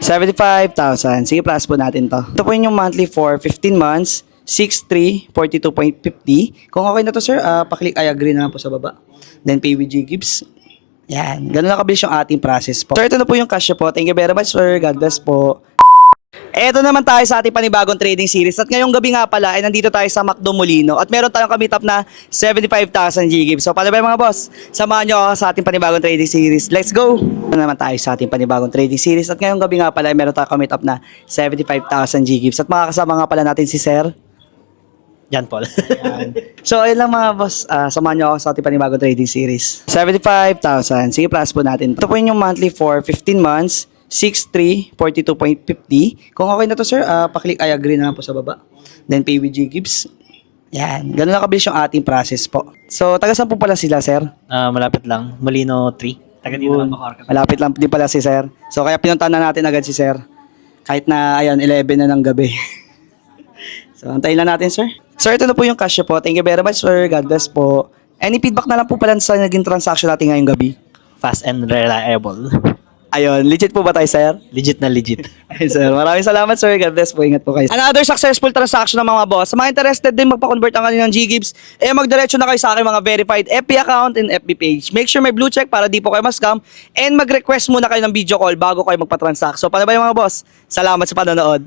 75,000. Sige, plus po natin to. Ito po yung monthly for 15 months. 6,3, 42.50. Kung okay na to, sir, paklik I agree na lang po sa baba. Then pay with G-Gibbs. Yan. Ganun lang kabilis yung ating process po. Sir, ito na po yung cash po. Thank you very much, sir. God bless po. Eto naman tayo sa ating panibagong trading series. At ngayong gabi nga pala ay nandito tayo sa Macdo Molino at meron tayong kamit up na 75,000 G-Gibbs. So paano ba mga boss? Samahan nyo ako sa ating panibagong trading series. Let's go! Ito naman tayo sa ating panibagong trading series at ngayong gabi nga pala ay meron tayong kamit up na 75,000 G-Gibbs. At makakasama nga pala natin si Sir. Yan, Paul. So ayun lang mga boss, samahan nyo ako sa ating panibagong trading series. 75,000. Sige, plus po natin. Ito po yung monthly for 15 months. 6,3, 42.50. Kung okay na to, sir, paklik I agree na lang po sa baba. Then pay with G-Gibbs. Yan. Ganun lang kabilis yung ating process po. So, taga saan po pala sila, sir? Malapit lang. Molino 3. Taga dito lang ako. Malapit lang din pala si sir. So, kaya pinuntahan na natin agad si sir. Kahit na, ayan, 11 na ng gabi. So, antayin lang natin, sir. Sir, ito na po yung cash po. Thank you very much, sir. God bless po. Any feedback na lang po pala sa naging transaction natin ngayong gabi? Fast and reliable. Ayun, legit po ba tayo, sir? Legit na legit. Ayun, sir. Maraming salamat, sir. God bless po. Ingat po kayo. Another successful transaction ng mga boss. Sa mga interested din magpa-convert ang kanilang G-Gibbs, magdiretso na kayo sa aking mga verified FB account and FB page. Make sure may blue check para di po kayo ma-scam and mag-request muna kayo ng video call bago kayo magpa-transact. So, paano ba yung mga boss? Salamat sa panonood.